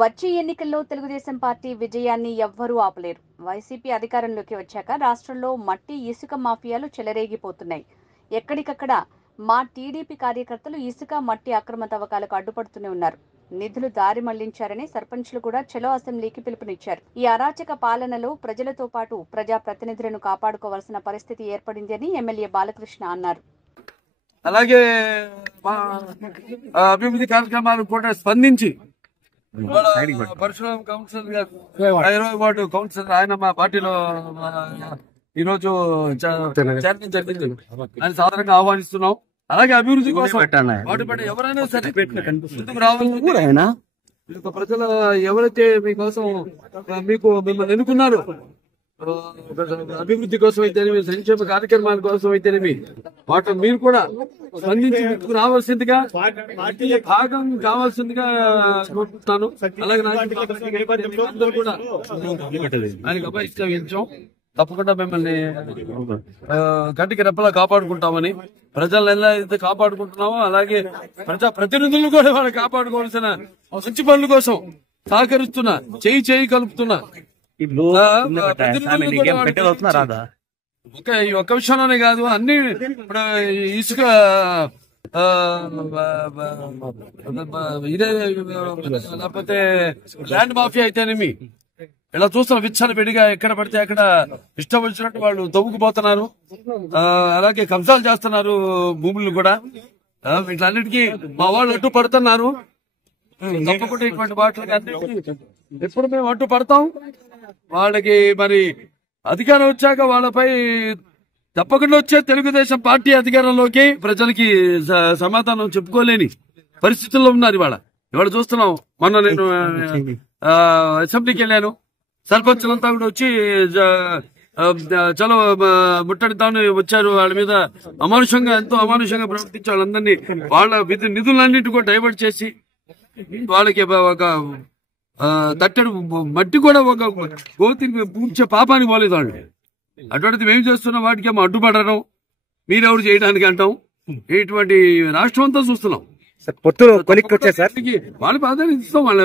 వచ్చే ఎన్నికల్లో తెలుగుదేశం పార్టీ విజయాన్ని ఎవ్వరూ ఆపలేరు. వైసీపీ అధికారంలోకి వచ్చాక రాష్ట్రంలో మట్టి ఇసుక మాఫియాలు చెలరేగిపోతున్నాయి. ఎక్కడికక్కడ మా టీడీపీ కార్యకర్తలు ఇసుక మట్టి అక్రమ తవ్వకాలకు అడ్డుపడుతూనే ఉన్నారు. నిధులు దారి మళ్లించారని సర్పంచ్లు కూడా చలో అసెంబ్లీకి పిలుపునిచ్చారు. ఈ అరాచక పాలనలో ప్రజలతో పాటు ప్రజాప్రతినిధులను కాపాడుకోవాల్సిన పరిస్థితి ఏర్పడింది అని ఎమ్మెల్యే బాలకృష్ణ అన్నారు. అలాగే అభివృద్ధి కార్యక్రమాలు కూడా స్పందించి పరశురామ్ కౌన్సిలర్ గారు 20 వార్డు కౌన్సిలర్ ఆయన మా పార్టీలో ఈరోజు చేరడం జరిగింది. ఆయన సాధారణంగా ఆహ్వానిస్తున్నాం. అలాగే అభివృద్ధి కోసం పాటుపడే ఎవరైనా సరే ముందుకు రావాలని ప్రజల ఎవరైతే మీకోసం మిమ్మల్ని ఎన్నుకున్నారు అభివృద్ధి కోసం అయితేనేమి సంక్షేమ కార్యక్రమాల కోసం అయితేనేమి వాటి మీరు కూడా స్పందించి ముందుకు రావాల్సిందిగా భాగం కావాల్సిందిగా కోరుతున్నాను. అలాగే అందరూ కూడా ఆయనకు అభ్యర్థించాం. తప్పకుండా మిమ్మల్ని కంటికి రెప్పలా కాపాడుకుంటామని ప్రజలను ఎలా అయితే కాపాడుకుంటున్నామో అలాగే ప్రజా ప్రతినిధులను కూడా వాళ్ళు కాపాడుకోవాల్సిన మంచి పనుల కోసం సహకరిస్తున్నా చేయి కలుపుతున్నా ఒక్క విషయంలోనే కాదు అన్ని ఇప్పుడు ఇసుక ఇదే లేకపోతే ల్యాండ్ మాఫియా అయితేనేమి ఇలా చూస్తాం విచ్చలవిడిగా ఎక్కడ పడితే అక్కడ ఇష్టం వచ్చినట్టు వాళ్ళు తవ్వుకుపోతున్నారు. అలాగే కబ్జాలు చేస్తున్నారు భూములను కూడా. వీటన్నిటికీ మా వాళ్ళు అడ్డు పడుతున్నారు. తప్పకుండా ఇటువంటి వాటికి ఎప్పుడు మేము అడ్డు పడతాం. వాళ్ళకి మరి అధికారం వచ్చాక వాళ్ళపై తప్పకుండా వచ్చే తెలుగుదేశం పార్టీ అధికారంలోకి ప్రజలకి సమాధానం చెప్పుకోలేని పరిస్థితుల్లో ఉన్నారు. ఇవాళ చూస్తున్నాం. మొన్న నేను అసెంబ్లీకి వెళ్ళాను. సర్పంచులంతా కూడా వచ్చి చలో ముట్టడితాను వచ్చారు. వాళ్ళ మీద ఎంతో అమానుషంగా ప్రవర్తించి వాళ్ళందరినీ వాళ్ళ నిధులన్నింటి కూడా డైవర్ట్ చేసి వాళ్ళకి ఒక తట్టడు మట్టి కూడా ఒక గోతిని పూడ్చే పాపానికి పోలేదు వాళ్ళు. అటువంటిది మేము చేస్తున్నాం. వాటికి ఏమో అడ్డుపడడం మీరెవరు చేయడానికి అంటాం. ఇటువంటి రాష్ట్రం అంతా చూస్తున్నాం. వాళ్ళకి ప్రాధాన్యత ఇస్తాం. వాళ్ళు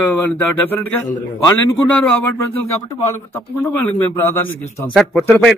డెఫినెట్ గా వాళ్ళు ఎన్నుకున్నారు ఆ వార్డు ప్రజలు కాబట్టి వాళ్ళకి తప్పకుండా వాళ్ళకి మేము ప్రాధాన్యత ఇస్తాం. సార్ పొత్తులపై